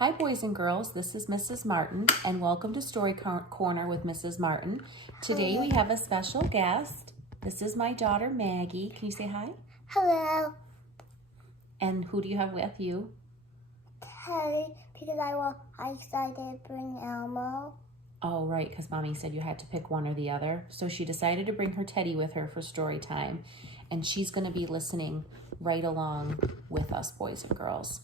Hi, boys and girls. This is Mrs. Martin, and welcome to Story Corner with Mrs. Martin. Today we have a special guest. This is my daughter, Maggie. Can you say hi? Hello. And who do you have with you? Teddy, because I decided to bring Elmo. Oh, right, because Mommy said you had to pick one or the other. So she decided to bring her Teddy with her for story time, and she's going to be listening right along with us, boys and girls.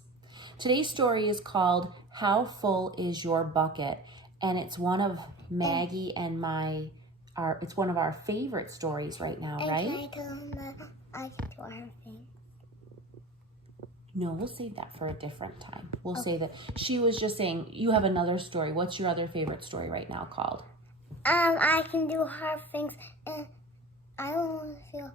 Today's story is called How Full Is Your Bucket? And it's one of Maggie and it's one of our favorite stories right now, and right? Can I tell him that I can do her thing? No, we'll save that for a different time. We'll say that she was just saying you have another story. What's your other favorite story right now called? I can do hard things and I don't want to feel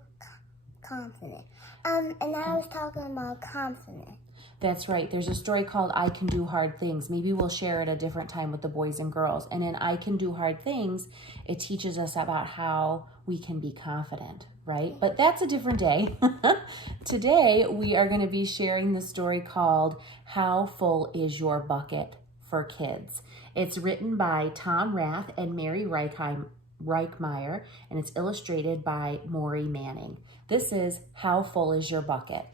confident. And I was talking about confidence. That's right. There's a story called I Can Do Hard Things. Maybe we'll share it a different time with the boys and girls. And in I Can Do Hard Things, it teaches us about how we can be confident, right? But that's a different day. Today, we are going to be sharing the story called How Full Is Your Bucket for kids. It's written by Tom Rath and Mary Reichmeyer, and it's illustrated by Maury Manning. This is How Full Is Your Bucket?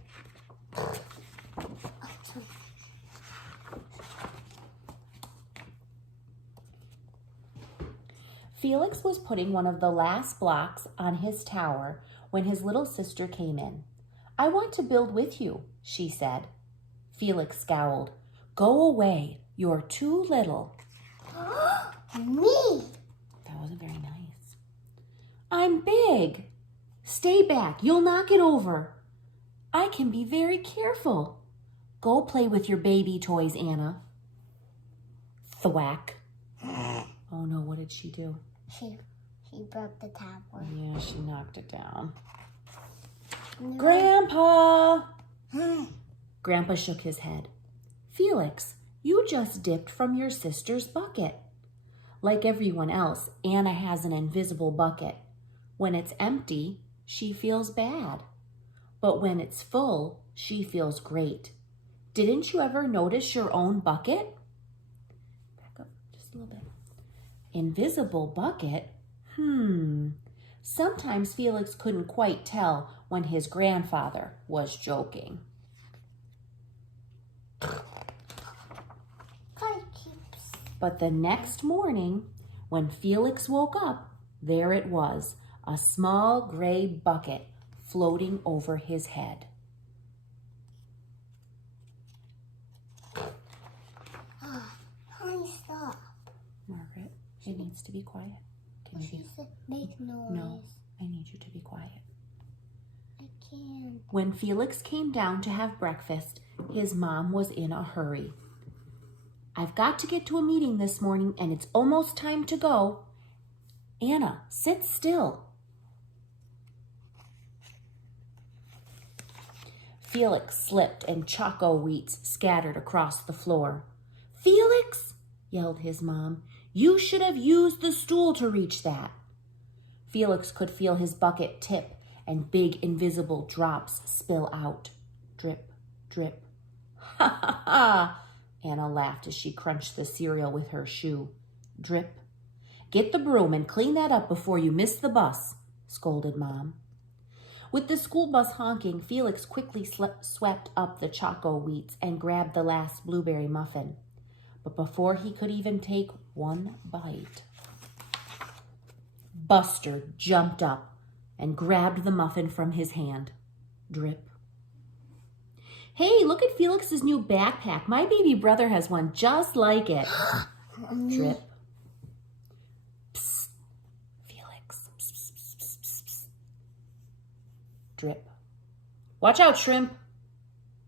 Felix was putting one of the last blocks on his tower when his little sister came in. "I want to build with you," she said. Felix scowled. "Go away. You're too little." Me? That wasn't very nice. "I'm big. Stay back. You'll knock it over." "I can be very careful." "Go play with your baby toys, Anna." Thwack. Oh no, what did she do? She broke the tower. Yeah, she knocked it down. No. Grandpa! Grandpa shook his head. "Felix, you just dipped from your sister's bucket." Like everyone else, Anna has an invisible bucket. When it's empty, she feels bad. But when it's full, she feels great. Didn't you ever notice your own bucket? Back up just a little bit. Invisible bucket? Sometimes Felix couldn't quite tell when his grandfather was joking. But the next morning, when Felix woke up, there it was, a small gray bucket floating over his head. Honey, stop. Margaret, it needs to be quiet. She said make noise. No, I need you to be quiet. I can't. When Felix came down to have breakfast, his mom was in a hurry. "I've got to get to a meeting this morning and it's almost time to go." "Anna, sit still." Felix slipped and choco wheats scattered across the floor. "Felix," yelled his mom, "you should have used the stool to reach that." Felix could feel his bucket tip and big invisible drops spill out. Drip, drip. "Ha ha ha!" Anna laughed as she crunched the cereal with her shoe. Drip. "Get the broom and clean that up before you miss the bus," scolded Mom. With the school bus honking, Felix quickly swept up the choco wheats and grabbed the last blueberry muffin. But before he could even take one bite, Buster jumped up and grabbed the muffin from his hand. Drip. "Hey, look at Felix's new backpack. My baby brother has one just like it." Drip. Psst. Felix. Psst, psst, psst, psst, psst. Drip. "Watch out, Shrimp."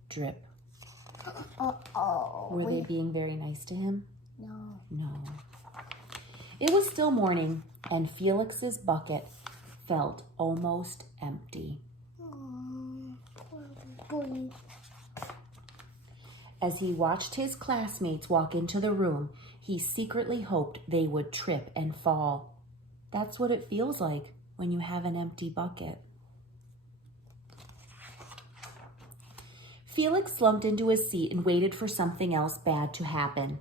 Drip. Uh-oh. Were they being very nice to him? No. No. It was still morning, and Felix's bucket felt almost empty. Boy. As he watched his classmates walk into the room, he secretly hoped they would trip and fall. That's what it feels like when you have an empty bucket. Felix slumped into his seat and waited for something else bad to happen.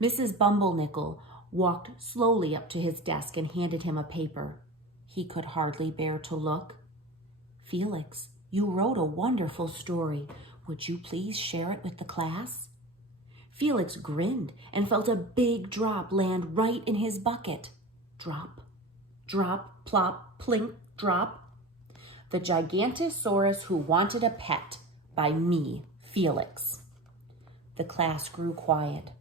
Mrs. Bumblenickel walked slowly up to his desk and handed him a paper. He could hardly bear to look. "Felix, you wrote a wonderful story. Would you please share it with the class?" Felix grinned and felt a big drop land right in his bucket. Drop, drop, plop, plink, drop. The Gigantosaurus Who Wanted a Pet by me, Felix. The class grew quiet.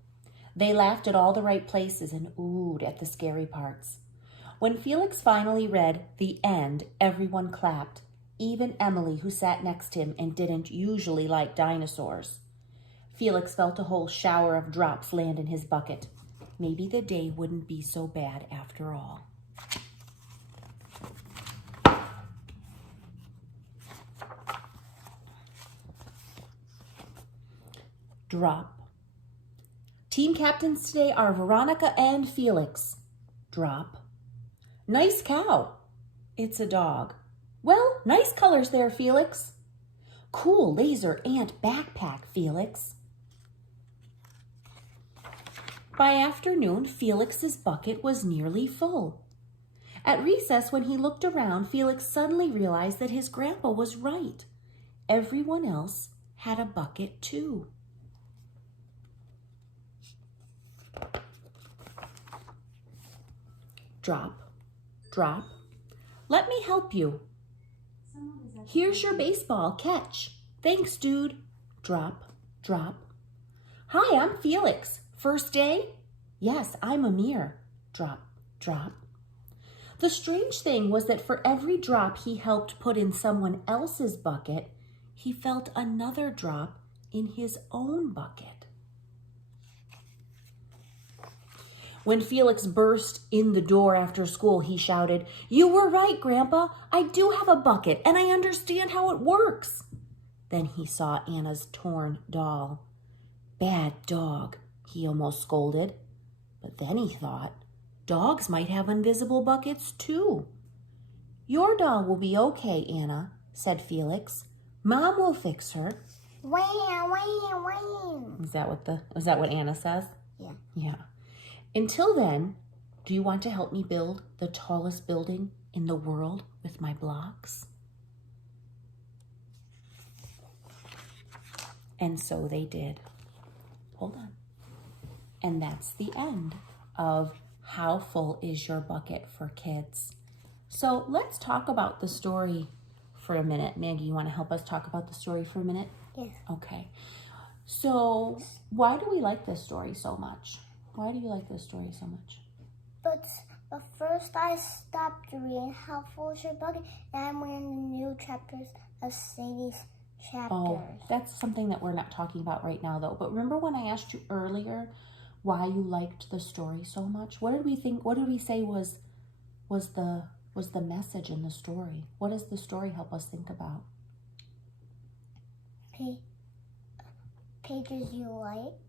They laughed at all the right places and oohed at the scary parts. When Felix finally read the end, everyone clapped, even Emily, who sat next to him and didn't usually like dinosaurs. Felix felt a whole shower of drops land in his bucket. Maybe the day wouldn't be so bad after all. Drop. Team captains today are Veronica and Felix. Drop. Nice cow. It's a dog. Well, nice colors there, Felix. Cool laser ant backpack, Felix. By afternoon, Felix's bucket was nearly full. At recess, when he looked around, Felix suddenly realized that his grandpa was right. Everyone else had a bucket too. Drop, drop. Let me help you. Here's your baseball, catch. Thanks, dude. Drop, drop. Hi, I'm Felix. First day? Yes, I'm Amir. Drop, drop. The strange thing was that for every drop he helped put in someone else's bucket, he felt another drop in his own bucket. When Felix burst in the door after school, he shouted, "You were right, Grandpa. I do have a bucket, and I understand how it works." Then he saw Anna's torn doll. "Bad dog," he almost scolded. But then he thought, dogs might have invisible buckets too. "Your doll will be okay, Anna," said Felix. "Mom will fix her." Wham, wham, wham. Is that what Anna says? Yeah. Yeah. Until then, do you want to help me build the tallest building in the world with my blocks? And so they did. Hold on. And that's the end of How Full Is Your Bucket for Kids. So let's talk about the story for a minute. Maggie, you want to help us talk about the story for a minute? Yes. Okay. So why do we like this story so much? Why do you like this story so much? But first I stopped reading How Full Is Your Bucket, and I'm reading the new chapters of Sadie's chapters. Oh, that's something that we're not talking about right now, though. But remember when I asked you earlier why you liked the story so much? What did we think? What did we say was the message in the story? What does the story help us think about? Pages you like?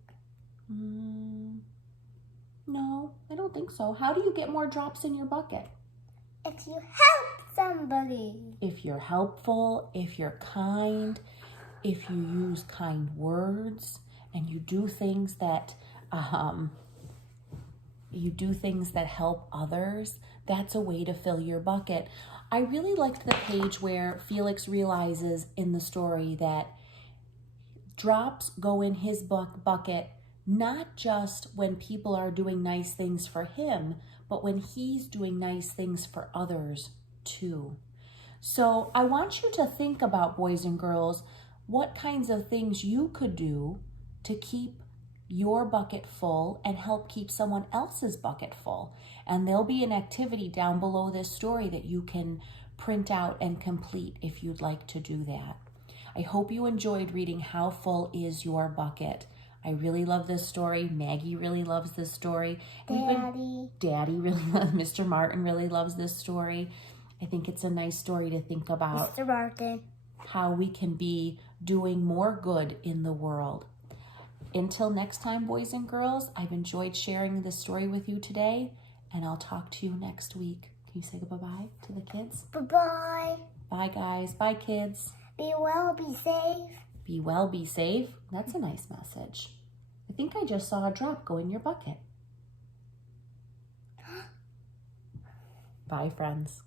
No, I don't think so. How do you get more drops in your bucket? If you help somebody. If you're helpful, if you're kind, if you use kind words, and you do things that help others, that's a way to fill your bucket. I really liked the page where Felix realizes in the story that drops go in his bucket not just when people are doing nice things for him, but when he's doing nice things for others too. So I want you to think about, boys and girls, what kinds of things you could do to keep your bucket full and help keep someone else's bucket full. And there'll be an activity down below this story that you can print out and complete if you'd like to do that. I hope you enjoyed reading How Full Is Your Bucket. I really love this story. Maggie really loves this story. Daddy really loves, Mr. Martin really loves this story. I think it's a nice story to think about. Mr. Martin. How we can be doing more good in the world. Until next time, boys and girls, I've enjoyed sharing this story with you today, and I'll talk to you next week. Can you say bye-bye to the kids? Bye-bye. Bye, guys. Bye, kids. Be well, be safe. Be well, be safe. That's a nice message. I think I just saw a drop go in your bucket. Bye, friends.